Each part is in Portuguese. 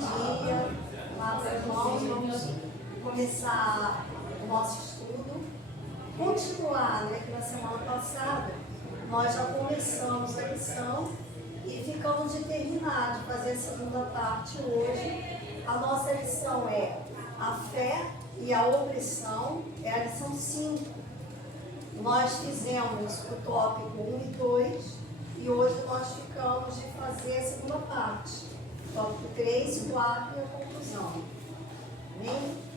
dia, amados irmãos. Vamos começar o nosso estudo. Continuar, que na semana passada nós já começamos a lição e ficamos de terminar, de fazer a segunda parte hoje. A nossa lição é a fé e a opressão, é a lição 5. Nós fizemos o tópico 1 e 2 e hoje nós ficamos de fazer a segunda parte, tópico 3, 4 e a conclusão. Amém?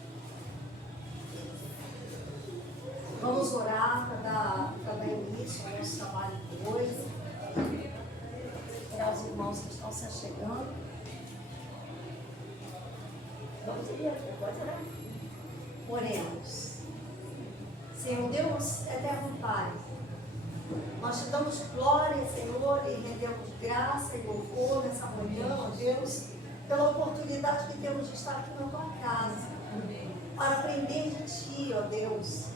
Vamos orar para dar início ao nosso trabalho de hoje. Para os irmãos que estão se chegando. Vamos pode orar? Oremos. Senhor Deus, eterno Pai, nós te damos glória, Senhor, e rendemos graça e louvor nessa manhã, ó Deus, pela oportunidade que temos de estar aqui na tua casa, para aprender de ti, ó Deus.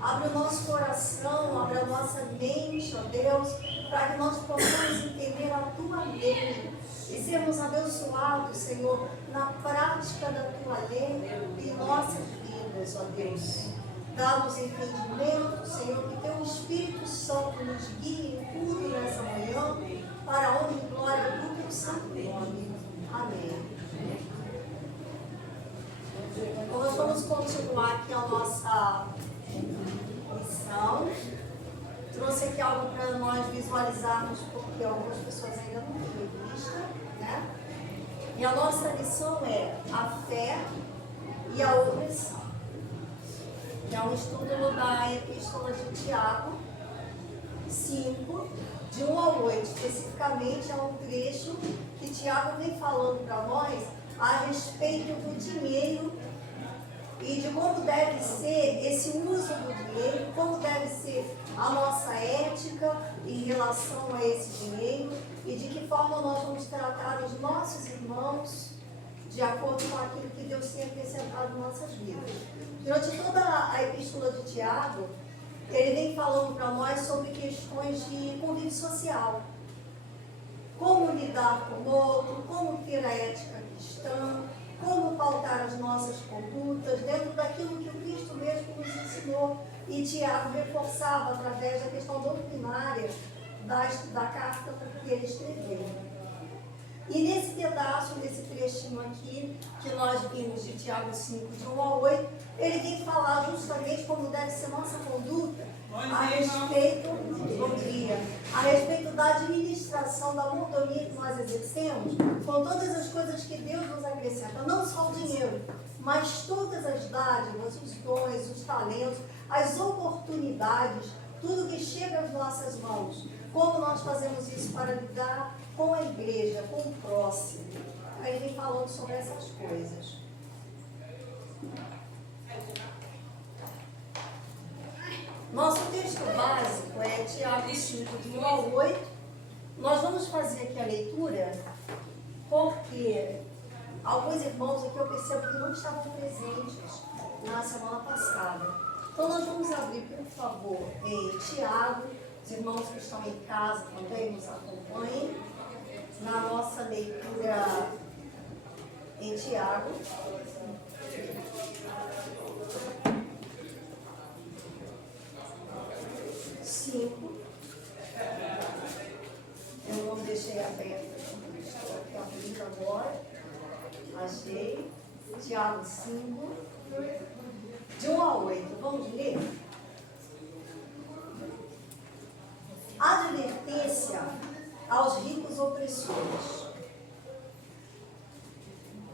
Abre o nosso coração, abre a nossa mente, ó Deus, para que nós possamos entender a tua lei e sermos abençoados, Senhor, na prática da tua lei em nossas vidas, ó Deus. Dá-nos entendimento, Senhor, que teu Espírito Santo nos guie em tudo nessa manhã, para a honra e glória do teu santo nome. Amém. Então, nós vamos continuar aqui a nossa lição. Trouxe aqui algo para nós visualizarmos, porque algumas pessoas ainda não têm vista, né? E a nossa lição é a fé e a opressão. É um estudo da Epístola de Tiago 5, de 1 ao 8. Especificamente é um trecho que Tiago vem falando para nós a respeito do dinheiro e de como deve ser esse uso do dinheiro, como deve ser a nossa ética em relação a esse dinheiro e de que forma nós vamos tratar os nossos irmãos de acordo com aquilo que Deus tem acrescentado em nossas vidas. Durante toda a Epístola de Tiago, ele vem falando para nós sobre questões de convívio social. Como lidar com o outro, como ter a ética cristã, como pautar as nossas condutas dentro daquilo que o Cristo mesmo nos ensinou. E Tiago reforçava através da questão doutrinária da carta que ele escreveu. E nesse pedaço, nesse trechinho aqui, que nós vimos de Tiago 5, de 1 ao 8, ele vem falar justamente como deve ser nossa conduta a respeito, a respeito da administração da mordomia que nós exercemos, com todas as coisas que Deus nos acrescenta, não só o dinheiro, mas todas as dádivas, os dons, os talentos, as oportunidades, tudo que chega às nossas mãos. Como nós fazemos isso para lidar com a igreja, com o próximo. Aí ele vem falando sobre essas coisas. Nosso texto básico é Tiago 5, de 1 ao 8. Nós vamos fazer aqui a leitura porque alguns irmãos aqui eu percebo que não estavam presentes na semana passada. Então nós vamos abrir, por favor, em Tiago. Os irmãos que estão em casa também nos acompanhem na nossa leitura em Tiago. Eu não deixei aberto, estou aqui abrindo agora. Achei. Tiago 5, de 1 a 8. Vamos ler? Advertência aos ricos opressores.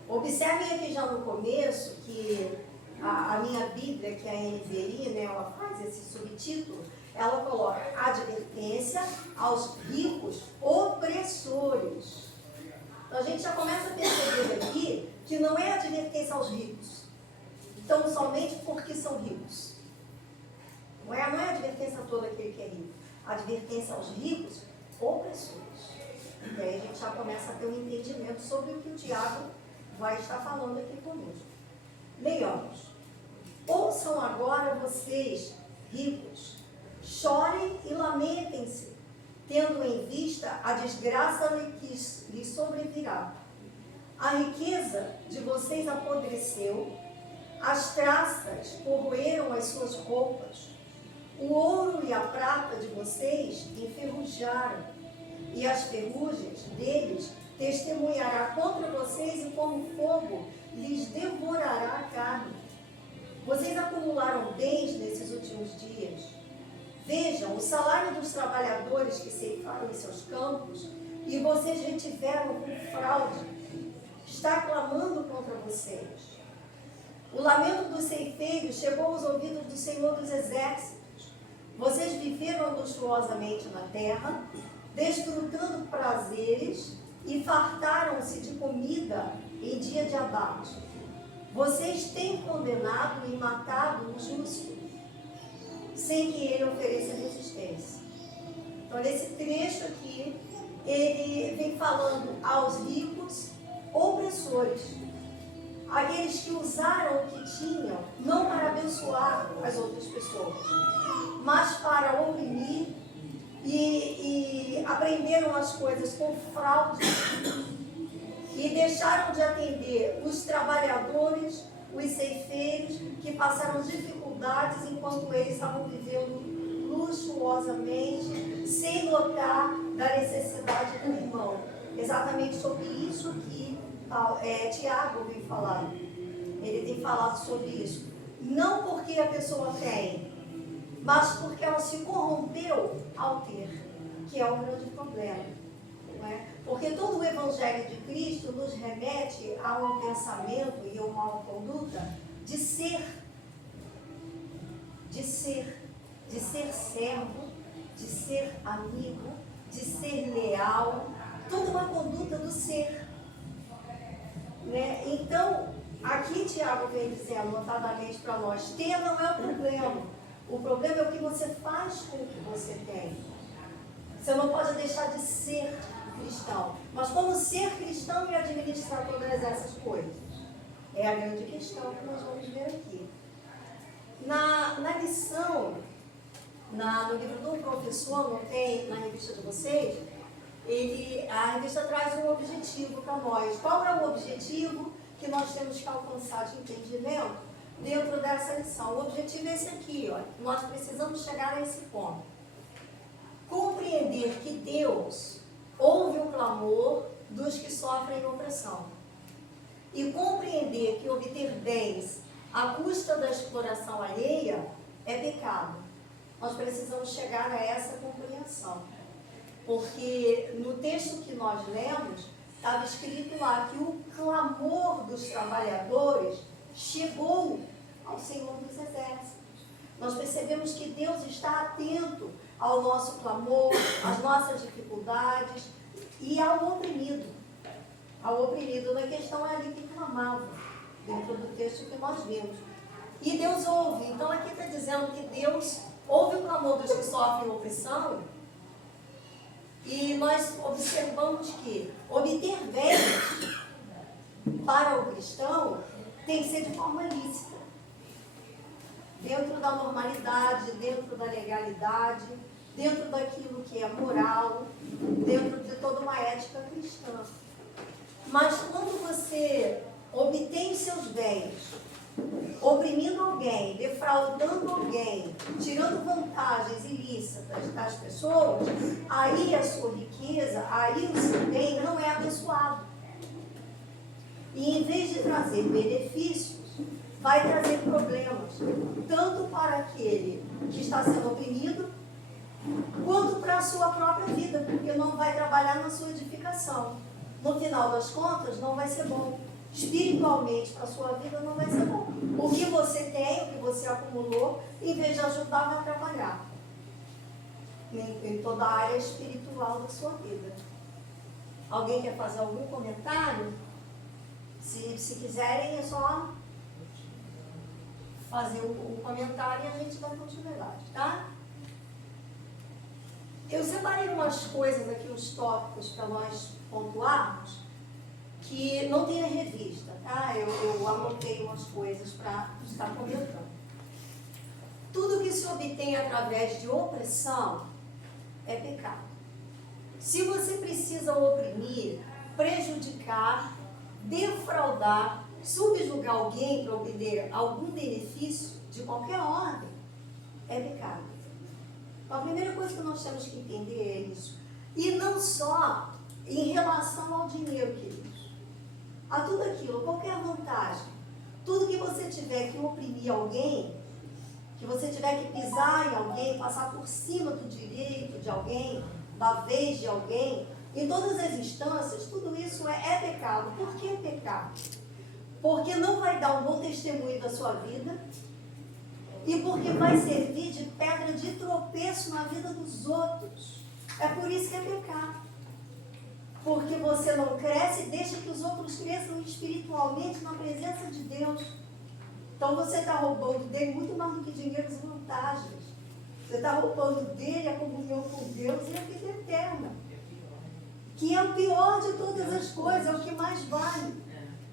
Observem aqui já no começo que a minha Bíblia, que é a NVI, ela faz esse subtítulo, ela coloca advertência aos ricos opressores. Então a gente já começa a perceber aqui que não é advertência aos ricos, então somente porque são ricos. Não é advertência a todo aquele que é rico. Advertência aos ricos opressores. E aí a gente já começa a ter um entendimento sobre o que o Tiago vai estar falando aqui conosco. Leiamos. Ouçam agora vocês, ricos, chorem e lamentem-se, tendo em vista a desgraça que lhes sobrevirá. A riqueza de vocês apodreceu, as traças corroeram as suas roupas, o ouro e a prata de vocês enferrujaram, e as ferrugens deles testemunhará contra vocês, e como fogo lhes devorará a carne. Vocês acumularam bens nesses últimos dias. Vejam, o salário dos trabalhadores que ceifaram em seus campos, e vocês retiveram com fraude, está clamando contra vocês. O lamento dos ceifeiros chegou aos ouvidos do Senhor dos Exércitos. Vocês viveram luxuosamente na terra, desfrutando prazeres e fartaram-se de comida em dia de abate. Vocês têm condenado e matado o justo, sem que ele ofereça resistência. Então, nesse trecho aqui, ele vem falando aos ricos opressores, aqueles que usaram o que tinham, não para abençoar as outras pessoas, mas para oprimir e aprenderam as coisas com fraude e deixaram de atender os trabalhadores, os ceifeiros, que passaram dificuldades enquanto eles estavam vivendo luxuosamente, sem notar da necessidade do irmão. Exatamente sobre isso que Tiago vem falando. Ele tem falado sobre isso. Não porque a pessoa tem, mas porque ela se corrompeu ao ter, que é o grande problema. Não é? Porque todo o Evangelho de Cristo nos remete a um pensamento e a uma conduta de ser servo, de ser amigo, de ser leal, toda uma conduta do ser. Né? Então, aqui Tiago vem dizendo, notadamente para nós, ter não é o problema. O problema é o que você faz com o que você tem. Você não pode deixar de ser cristão. Mas como ser cristão e administrar todas essas coisas? É a grande questão que nós vamos ver aqui. Na lição, no livro do professor, não tem na revista de vocês, a revista traz um objetivo para nós. Qual é o objetivo que nós temos que alcançar de entendimento dentro dessa lição? O objetivo é esse aqui, ó. Nós precisamos chegar a esse ponto. Compreender que Deus ouve o clamor dos que sofrem opressão. E compreender que obter bens à custa da exploração alheia é pecado. Nós precisamos chegar a essa compreensão. Porque no texto que nós lemos, estava escrito lá que o clamor dos trabalhadores chegou ao Senhor dos Exércitos. Nós percebemos que Deus está atento ao nosso clamor, às nossas dificuldades e ao oprimido. Ao oprimido, na questão é ali que clamava, dentro do texto que nós vimos. E Deus ouve. Então aqui está dizendo que Deus ouve o clamor dos que sofrem opressão. E nós observamos que obter bens para o cristão tem que ser de forma lícita, dentro da normalidade, dentro da legalidade, dentro daquilo que é moral, dentro de toda uma ética cristã. Mas quando você obtém seus bens, oprimindo alguém, defraudando alguém, tirando vantagens ilícitas das pessoas, aí a sua riqueza, aí o seu bem não é abençoado. E em vez de trazer benefícios, vai trazer problemas, tanto para aquele que está sendo oprimido, quanto para a sua própria vida, porque não vai trabalhar na sua edificação. No final das contas, não vai ser bom. Espiritualmente, para a sua vida, não vai ser bom. O que você tem, o que você acumulou, em vez de ajudar, vai atrapalhar em toda a área espiritual da sua vida. Alguém quer fazer algum comentário? Se quiserem, é só fazer o comentário e a gente vai continuar, tá? Eu separei umas coisas aqui, uns tópicos para nós pontuarmos, que não tem a revista, tá? Eu anotei umas coisas para estar comentando. Tudo que se obtém através de opressão é pecado. Se você precisa oprimir, prejudicar, defraudar, subjugar alguém para obter algum benefício de qualquer ordem é pecado. Então, a primeira coisa que nós temos que entender é isso. E não só em relação ao dinheiro, queridos. A tudo aquilo, qualquer vantagem, tudo que você tiver que oprimir alguém, que você tiver que pisar em alguém, passar por cima do direito de alguém, da vez de alguém, em todas as instâncias, tudo isso é pecado. Por que pecado? Porque não vai dar um bom testemunho da sua vida e porque vai servir de pedra de tropeço na vida dos outros. É por isso que é pecado. Porque você não cresce e deixa que os outros cresçam espiritualmente na presença de Deus. Então você está roubando dele muito mais do que dinheiro e vantagens. Você está roubando dele a comunhão com Deus e a vida eterna. Que é o pior de todas as coisas, é o que mais vale.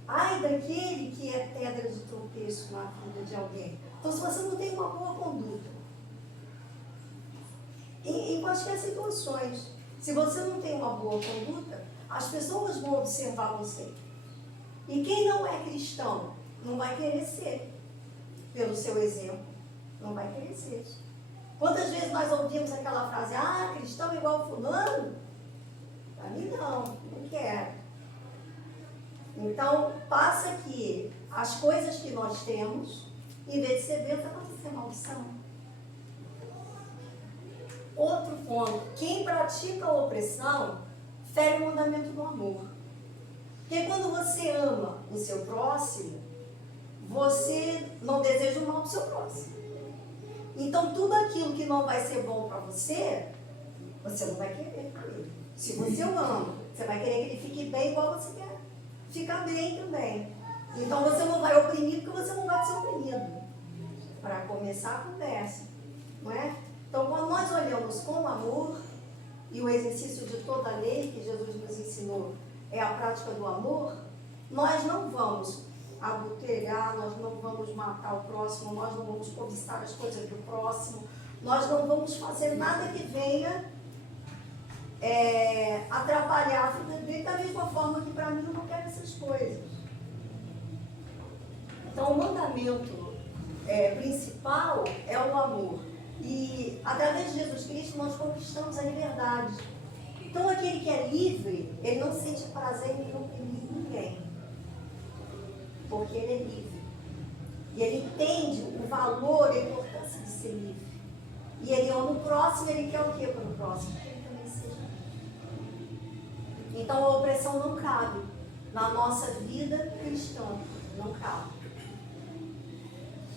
Ai daquele que é pedra de tropeço na vida de alguém. Então, se você não tem uma boa conduta, em quaisquer situações, se você não tem uma boa conduta, as pessoas vão observar você. E quem não é cristão não vai querer ser, pelo seu exemplo, não vai querer ser. Quantas vezes nós ouvimos aquela frase, cristão igual fulano? Para mim não quero. Então, passa que as coisas que nós temos, em vez de ser bênção, pode ser maldição. Outro ponto, quem pratica a opressão, fere o mandamento do amor. Porque quando você ama o seu próximo, você não deseja o mal do seu próximo. Então, tudo aquilo que não vai ser bom para você, você não vai querer para ele. Se você o ama, você vai querer que ele fique bem igual você quer ficar bem também. Então, você não vai oprimir porque você não vai ser oprimido. Para começar a conversa, não é? Então, quando nós olhamos com amor, e o exercício de toda a lei que Jesus nos ensinou é a prática do amor, nós não vamos adulterar, nós não vamos matar o próximo, nós não vamos cobiçar as coisas do próximo, nós não vamos fazer nada que venha atrapalhar a vida dele, da mesma forma que para mim eu não quero essas coisas. Então, o mandamento principal é o amor. E através de Jesus Cristo nós conquistamos a liberdade. Então aquele que é livre, ele não sente prazer em oprimir ninguém. Porque ele é livre. E ele entende o valor e a importância de ser livre. E ele ama o próximo, ele quer o que para o próximo? Que ele também seja livre. Então a opressão não cabe na nossa vida cristã. Não cabe.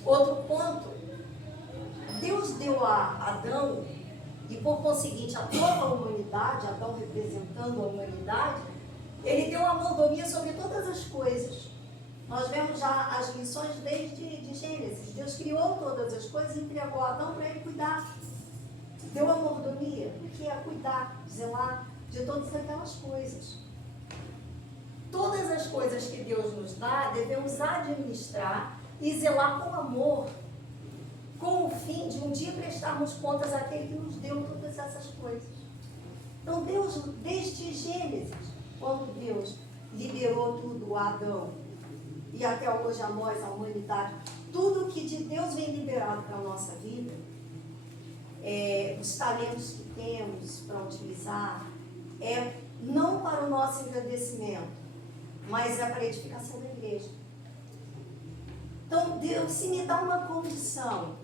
Outro ponto, Deus deu a Adão, e por conseguinte a toda a humanidade, Adão representando a humanidade, ele deu a mordomia sobre todas as coisas. Nós vemos já as lições desde Gênesis. Deus criou todas as coisas e entregou a Adão para ele cuidar. Deu a mordomia, que é cuidar, zelar de todas aquelas coisas. Todas as coisas que Deus nos dá, devemos administrar e zelar com amor, com o fim de um dia prestarmos contas àquele que nos deu todas essas coisas. Então Deus, desde Gênesis, quando Deus liberou tudo a Adão, e até hoje a nós, a humanidade, tudo que de Deus vem liberado para a nossa vida, os talentos que temos para utilizar, não para o nosso engrandecimento, mas é para a edificação da igreja. Então, Deus, se me dá uma condição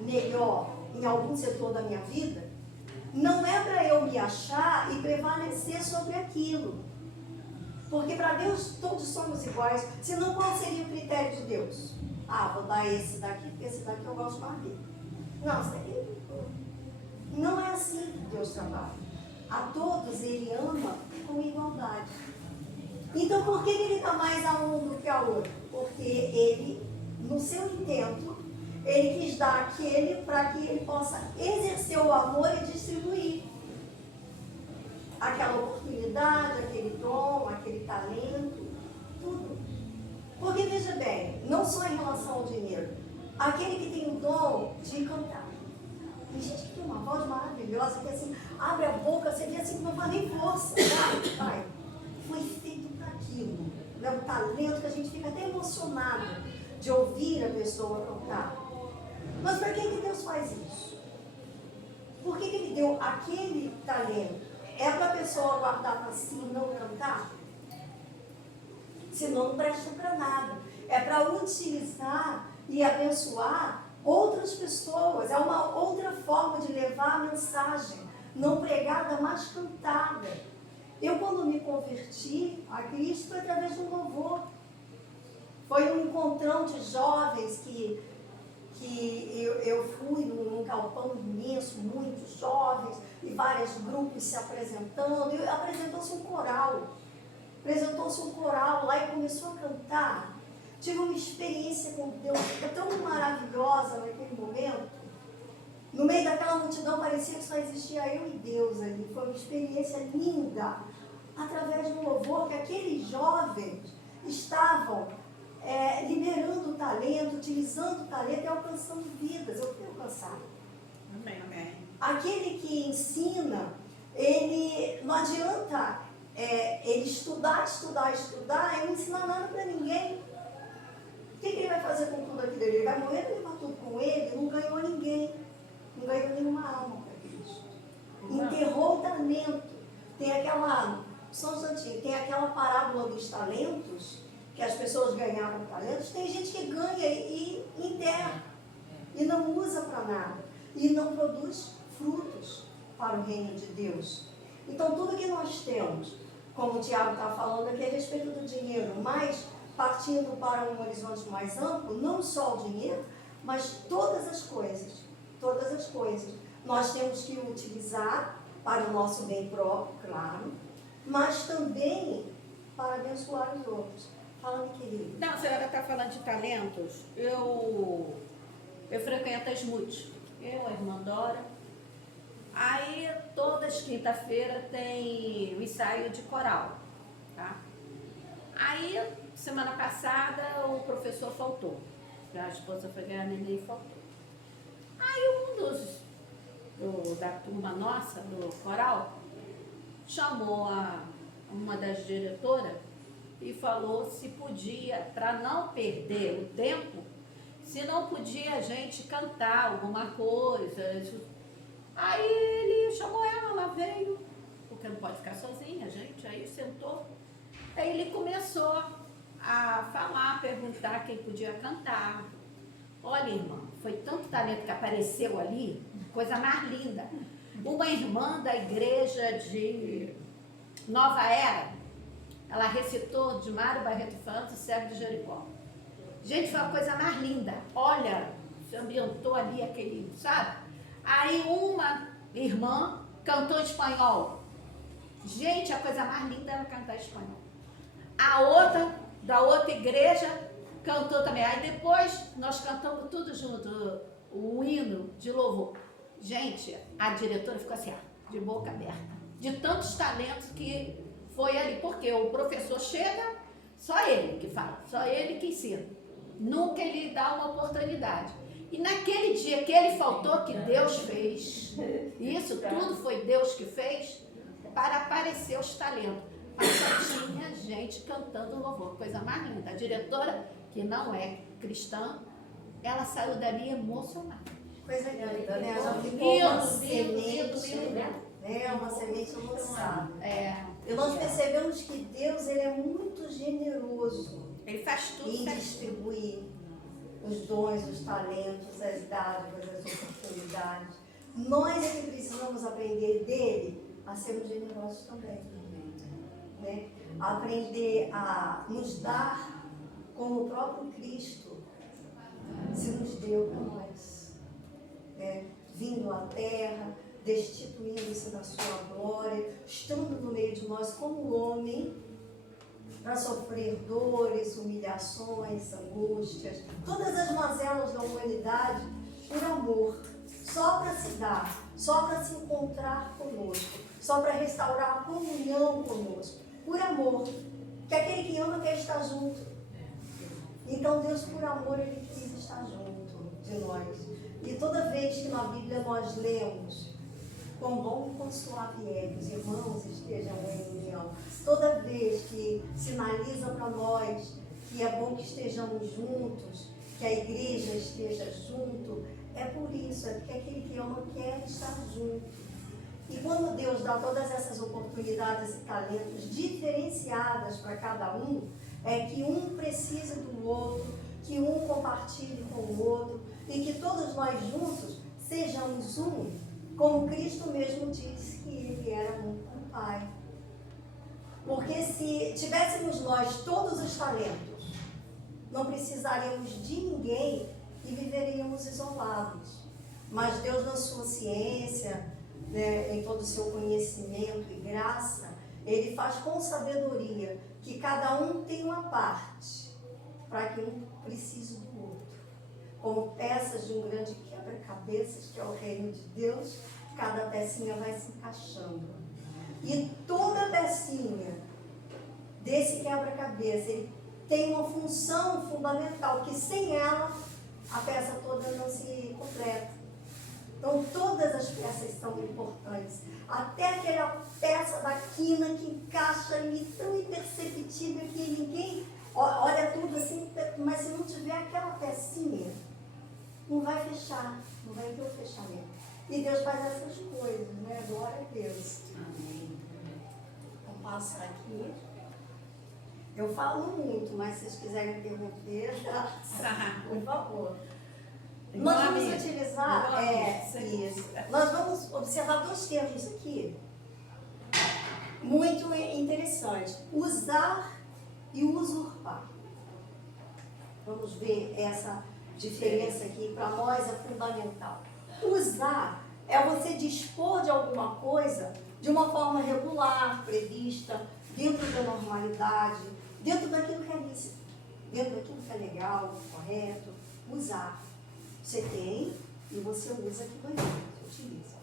melhor em algum setor da minha vida, não é para eu me achar e prevalecer sobre aquilo. Porque para Deus todos somos iguais. Senão, qual seria o critério de Deus? Vou dar esse daqui, porque esse daqui eu gosto mais dele. Não, esse daqui não é assim que Deus trabalha. A todos Ele ama com igualdade. Então, por que Ele está mais a um do que a outro? Porque Ele, no seu intento, Ele quis dar aquele para que ele possa exercer o amor e distribuir aquela oportunidade, aquele dom, aquele talento, tudo. Porque, veja bem, não só em relação ao dinheiro, aquele que tem o dom de cantar. Tem gente que tem uma voz maravilhosa, que assim, abre a boca, você vê assim que não faz nem força, vai. Foi feito para aquilo, né? Um talento que a gente fica até emocionado de ouvir a pessoa cantar. Mas para que Deus faz isso? Por que Ele deu aquele talento? É para a pessoa guardar para si e não cantar? Senão não presta para nada. É para utilizar e abençoar outras pessoas. É uma outra forma de levar a mensagem, não pregada, mas cantada. Eu, quando me converti a Cristo, foi através de um louvor. Foi um encontrão de jovens que eu fui num galpão imenso, muitos jovens, e vários grupos se apresentando, e apresentou-se um coral lá e começou a cantar. Tive uma experiência com Deus tão maravilhosa naquele momento. No meio daquela multidão parecia que só existia eu e Deus ali. Foi uma experiência linda, através de um louvor que aqueles jovens estavam liberando o talento, utilizando o talento e alcançando vidas. Eu fui alcançada. Amém, amém. Aquele que ensina, ele não adianta ele estudar e não ensinar nada para ninguém. O que ele vai fazer com tudo aquilo? Ele vai morrer e levar tudo com ele? Não ganhou ninguém. Não ganhou nenhuma alma para Cristo. Enterrou o talento. Tem aquela, São Santinho, tem aquela parábola dos talentos, que as pessoas ganhavam talentos. Tem gente que ganha e enterra. E não usa para nada. E não produz frutos para o reino de Deus. Então, tudo que nós temos, como o Tiago está falando aqui a respeito do dinheiro, mas partindo para um horizonte mais amplo, não só o dinheiro, mas todas as coisas, nós temos que utilizar para o nosso bem próprio, claro, mas também para abençoar os outros. Fala, minha querida. Não, a senhora está falando de talentos. Eu frequento a SMUT, eu, a irmã Dora. Aí, todas quinta-feira tem o ensaio de coral, tá? Aí, semana passada, o professor faltou. A esposa foi ganhar neném e faltou. Aí, da turma nossa, do coral, chamou uma das diretoras e falou se podia, para não perder o tempo, se não podia a gente cantar alguma coisa. Aí ele chamou ela veio, porque não pode ficar sozinha, gente, aí sentou. Aí ele começou a falar, perguntar quem podia cantar. Olha, irmã, foi tanto talento que apareceu ali, coisa mais linda. Uma irmã da igreja de Nova Era, ela recitou de Mário Barreto França, o Cego de Jericó. Gente, foi uma coisa mais linda. Olha, se ambientou ali aquele, sabe? Aí uma irmã cantou espanhol. Gente, a coisa mais linda era cantar espanhol. A outra, da outra igreja, cantou também. Aí depois nós cantamos tudo junto, o hino de louvor. Gente, a diretora ficou assim, de boca aberta. De tantos talentos que foi ali. Porque o professor chega, só ele que fala, só ele que ensina. Nunca ele dá uma oportunidade. E naquele dia que ele faltou, que Deus fez, isso tudo foi Deus que fez, para aparecer os talentos. Mas só tinha gente cantando louvor, coisa mais linda. A diretora, que não é cristã, ela saiu dali emocionada. Coisa linda, né? Já ficou uma semente, né? Uma semente lançada. E nós percebemos que Deus, ele é muito generoso. Ele faz tudo em certo. distribuir os dons, os talentos, as dádivas, as oportunidades. Nós é que precisamos aprender dele a sermos generosos também. Né? Aprender a nos dar como o próprio Cristo se nos deu para nós. Né? Vindo à terra, destituindo-se da sua glória, estando no meio de nós como homem, para sofrer dores, humilhações, angústias, todas as mazelas da humanidade por amor, só para se dar, só para se encontrar conosco, só para restaurar a comunhão conosco, por amor, que aquele que ama quer estar junto. Então Deus, por amor, ele quis estar junto de nós. E toda vez que na Bíblia nós lemos quão bom e quão suave é que os irmãos estejam em união. Toda vez que sinaliza para nós que é bom que estejamos juntos, que a igreja esteja junto, é por isso, é porque aquele que ama quer estar junto. E quando Deus dá todas essas oportunidades e talentos diferenciadas para cada um, é que um precisa do outro, que um compartilhe com o outro, e que todos nós juntos sejamos um, como Cristo mesmo disse que ele era um com o Pai. Porque se tivéssemos nós todos os talentos, não precisaríamos de ninguém e viveríamos isolados. Mas Deus, na sua ciência, né, em todo o seu conhecimento e graça, ele faz com sabedoria que cada um tem uma parte, para que um precise do outro. Como peças de um grande quebra-cabeças, que é o reino de Deus, cada pecinha vai se encaixando. E toda pecinha desse quebra-cabeça, ele tem uma função fundamental, que sem ela, a peça toda não se completa. Então, todas as peças são importantes. Até aquela peça da quina que encaixa ali tão imperceptível que ninguém olha tudo assim, mas se não tiver aquela pecinha, não vai fechar, não vai ter o fechamento. E Deus faz essas coisas, né? Glória a Deus. Amém. Vou passar aqui. Eu falo muito, mas se vocês quiserem interromper, por favor. Nós vamos utilizar, nós vamos observar dois termos aqui, muito interessantes. Usar e usurpar. Vamos ver essa diferença aqui, para nós é fundamental. Usar é você dispor de alguma coisa de uma forma regular, prevista, dentro da normalidade, dentro daquilo que é lícito, dentro daquilo que é legal, correto. Usar. Você tem e você usa aquilo ali, você utiliza.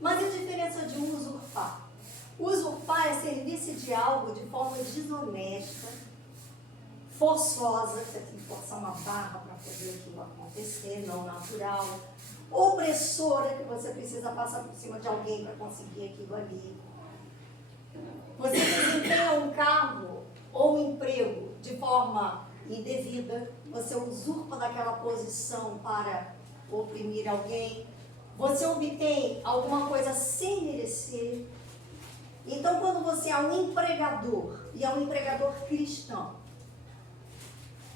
Mas a diferença de usurpar? Usurpar é servir-se de algo de forma desonesta, forçosa, você tem que forçar uma barra para poder aquilo acontecer, não natural, opressora, que você precisa passar por cima de alguém para conseguir aquilo ali. Você desempenha um cargo ou um emprego de forma indevida, você usurpa daquela posição para oprimir alguém, você obtém alguma coisa sem merecer. Então, quando você é um empregador, e é um empregador cristão,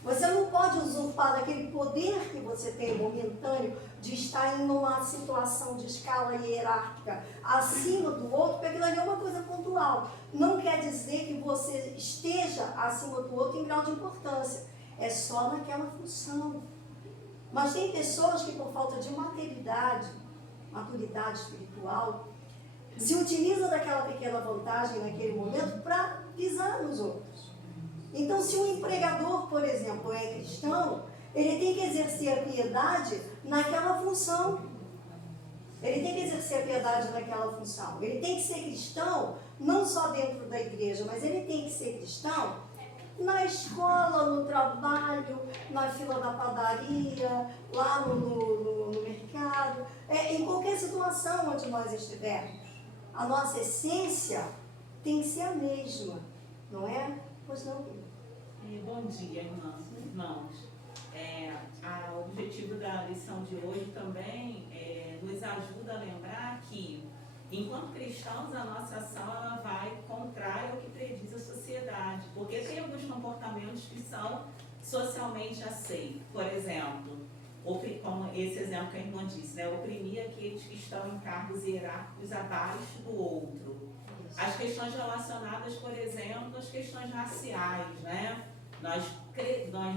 você não pode usurpar daquele poder que você tem momentâneo de estar em uma situação de escala hierárquica acima do outro, porque aquilo ali é uma coisa pontual. Não quer dizer que você esteja acima do outro em grau de importância. É só naquela função. Mas tem pessoas que, por falta de maturidade espiritual, se utilizam daquela pequena vantagem naquele momento para pisar nos outros. Então, se um empregador, por exemplo, é cristão, ele tem que exercer a piedade naquela função. Ele tem que exercer a piedade naquela função. Ele tem que ser cristão, não só dentro da igreja, mas ele tem que ser cristão na escola, no trabalho, na fila da padaria, lá no mercado, em qualquer situação onde nós estivermos. A nossa essência tem que ser a mesma, não é? Pois não, Bíblia. Bom dia, irmãos. O objetivo da lição de hoje também nos ajuda a lembrar que, enquanto cristãos, a nossa ação ela vai contrária ao que prediz a sociedade, porque tem alguns comportamentos que são socialmente aceitos. Por exemplo, como esse exemplo que a irmã disse, né? Oprimir aqueles que estão em cargos hierárquicos abaixo do outro. As questões relacionadas, por exemplo, às questões raciais, né? Nós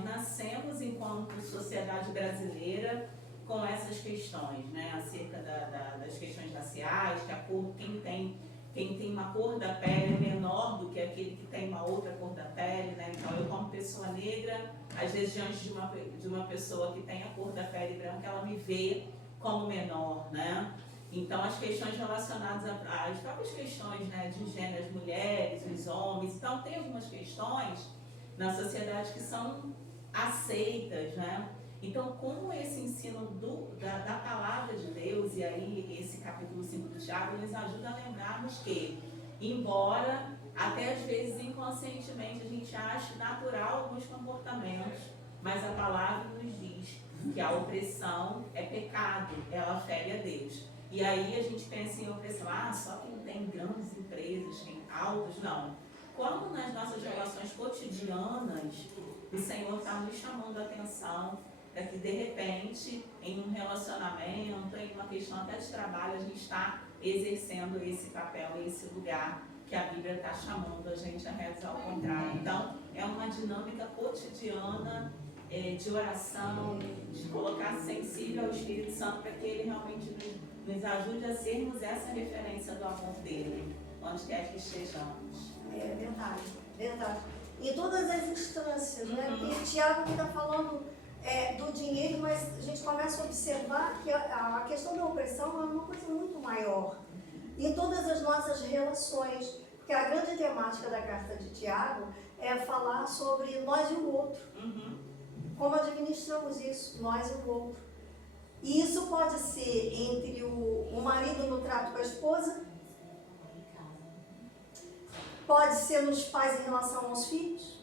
nascemos enquanto sociedade brasileira com essas questões, né? Acerca das questões raciais, que a cor, quem tem uma cor da pele é menor do que aquele que tem uma outra cor da pele, né? Então, eu como pessoa negra, às vezes diante de uma pessoa que tem a cor da pele branca, ela me vê como menor, né? Então, as questões relacionadas às próprias questões, né, de gênero, as mulheres, os homens. Então, tem algumas questões na sociedade que são aceitas, né? Então, como esse ensino da palavra de Deus, e aí esse capítulo 5 do Tiago, nos ajuda a lembrarmos que, embora até às vezes inconscientemente a gente ache natural alguns comportamentos, mas a palavra nos diz que a opressão é pecado, ela fere a Deus. E aí a gente pensa em opressão, só quem tem grandes empresas, quem altos, não. Como nas nossas relações cotidianas, o Senhor está nos chamando a atenção para que de repente, em um relacionamento, em uma questão até de trabalho, a gente está exercendo esse papel, esse lugar que a Bíblia está chamando a gente a realizar o contrário. Então, é uma dinâmica cotidiana de oração, de colocar sensível ao Espírito Santo para que Ele realmente nos ajude a sermos essa referência do amor dele, onde quer que estejamos. É verdade, verdade. Em todas as instâncias, né? Porque Tiago está falando do dinheiro, mas a gente começa a observar que a questão da opressão é uma coisa muito maior. Em todas as nossas relações, porque a grande temática da carta de Tiago é falar sobre nós e o outro. Como administramos isso, nós e o outro. E isso pode ser entre o marido no trato com a esposa, pode ser nos pais em relação aos filhos,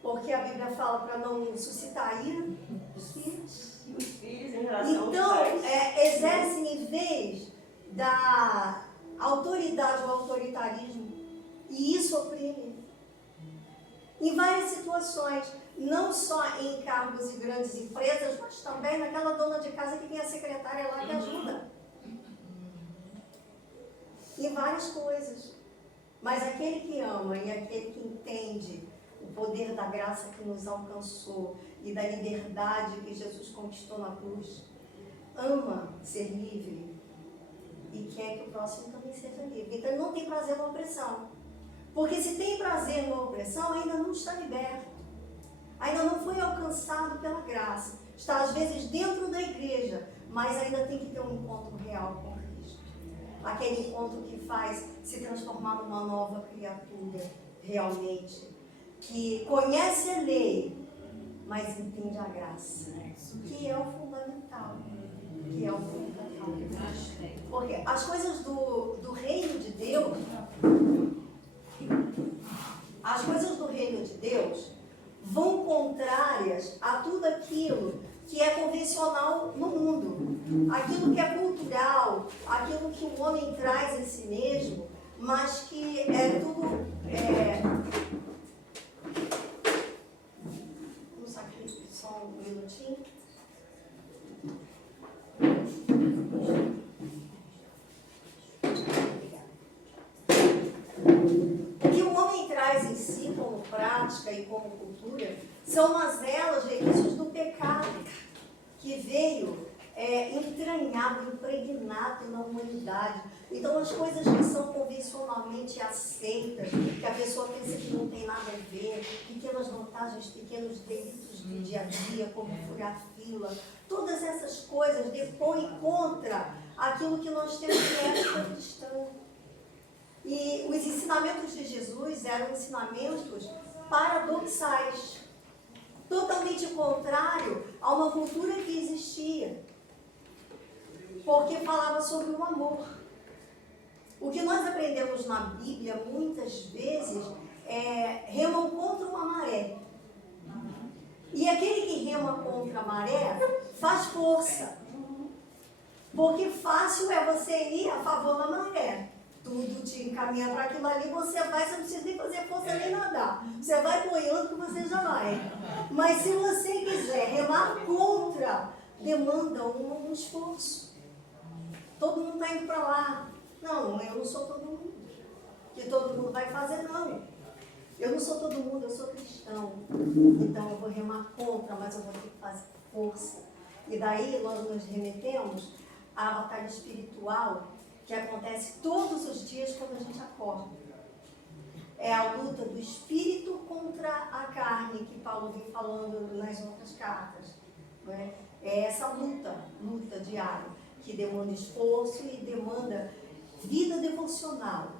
porque a Bíblia fala para não suscitar ira dos filhos. E os filhos em relação aos Então, pais. exercem em vez da autoridade ou autoritarismo, e isso oprime. Em várias situações, não só em cargos e grandes empresas, mas também naquela dona de casa que tem a secretária lá que ajuda. Em várias coisas. Mas aquele que ama e aquele que entende o poder da graça que nos alcançou e da liberdade que Jesus conquistou na cruz, ama ser livre e quer que o próximo também seja livre. Então ele não tem prazer na opressão. Porque se tem prazer na opressão, ainda não está liberto. Ainda não foi alcançado pela graça. Está às vezes dentro da igreja, mas ainda tem que ter um encontro real com Cristo. Aquele encontro que faz se transformar numa nova criatura, realmente. Que conhece a lei, mas entende a graça. Que é o fundamental. Que é o fundamental. Porque as coisas do reino de Deus, as coisas do reino de Deus vão contrárias a tudo aquilo que é convencional no mundo. Aquilo que é cultural, aquilo que o homem traz em si mesmo, mas que é tudo... Vamos aqui só um minutinho. O que o homem traz em si como prática e como cultura são mazelas, resquícios do pecado que veio entranhado, impregnado na humanidade. Então as coisas que são convencionalmente aceitas, que a pessoa pensa que não tem nada a ver, pequenas vantagens, pequenos delitos do dia a dia, como furar fila, todas essas coisas depõem contra aquilo que nós temos de ética cristã. E os ensinamentos de Jesus eram ensinamentos paradoxais, totalmente contrário a uma cultura que existia, porque falava sobre o amor. O que nós aprendemos na Bíblia, muitas vezes, remam contra uma maré. E aquele que rema contra a maré faz força, porque fácil é você ir a favor da maré. Tudo te encaminha para aquilo ali, você vai, você não precisa nem fazer força nem nadar. Você vai boiando que você já vai. Mas se você quiser remar contra, demanda um esforço. Todo mundo está indo para lá. Não, eu não sou todo mundo. Que todo mundo vai fazer, não. Eu não sou todo mundo, eu sou cristão. Então eu vou remar contra, mas eu vou ter que fazer força. E daí nós nos remetemos à batalha espiritual, que acontece todos os dias quando a gente acorda. É a luta do espírito contra a carne, que Paulo vem falando nas outras cartas. Não é? É essa luta diária, que demanda esforço e demanda vida devocional.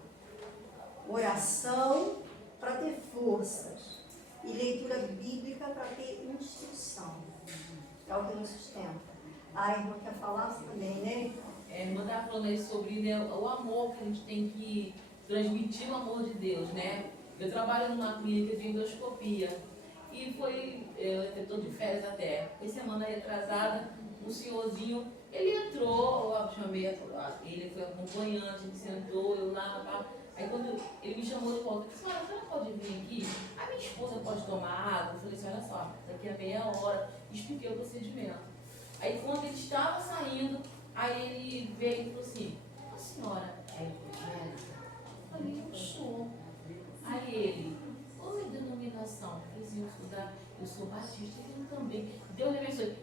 Oração para ter forças e leitura bíblica para ter instrução. é o que nos sustenta. A irmã quer falar também, né? A irmã estava falando aí sobre, né, o amor que a gente tem que transmitir, o amor de Deus, né? Eu trabalho numa clínica de endoscopia e eu estou de férias até. Foi semana retrasada, um senhorzinho, ele entrou, eu chamei, ele foi acompanhante, ele sentou, eu lá. Aí quando ele me chamou de volta, eu disse, senhora, a senhora pode vir aqui? A minha esposa pode tomar água? Eu falei assim, olha só, daqui a meia hora, expliquei o procedimento. Aí quando ele estava saindo, aí ele veio e falou assim, a senhora é evangélica? Eu falei, eu sou. Aí ele, qual é a denominação? Eu falei assim, eu sou batista, ele também. Deus me abençoe.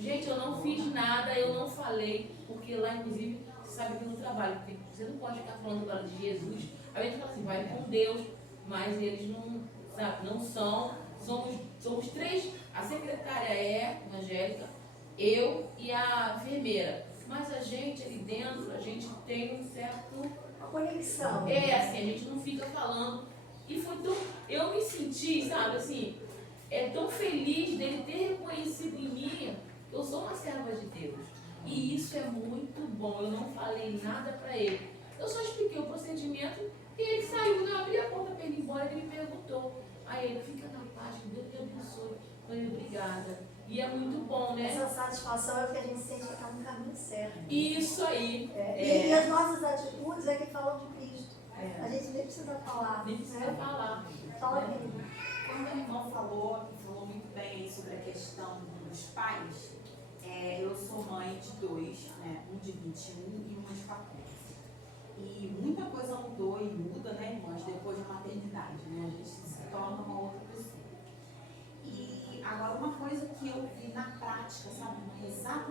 Gente, eu não fiz nada, eu não falei, porque lá inclusive, você sabe que no trabalho, porque você não pode ficar falando agora de Jesus. Aí a gente fala assim, vai com Deus, mas eles não, sabe, não são. Somos três, a secretária é evangélica, eu e a enfermeira. Mas a gente ali dentro, a gente tem um certo... Uma conexão. assim, a gente não fica falando. E foi tão... Eu me senti, sabe, assim, tão feliz dele ter reconhecido em mim que eu sou uma serva de Deus. E isso é muito bom. Eu não falei nada para ele. Eu só expliquei o procedimento e ele saiu. Eu abri a porta para ele ir embora e ele me perguntou. Aí ele, fica na paz, que Deus te abençoe. Eu falei, obrigada. E é muito bom, né? Essa satisfação é o que a gente sente que está no caminho certo. Isso aí. E as nossas atitudes é que falam de Cristo. É. A gente nem precisa falar. Nem precisa né? falar. Fala, querido. Quando a irmã falou muito bem aí sobre a questão dos pais, eu sou mãe de dois, né? Um de 21 e uma de 14. E muita coisa mudou e muda, né, irmãs, depois da maternidade, né? A gente se torna uma outra pessoa. E agora uma coisa que eu vi na prática, sabe, exatamente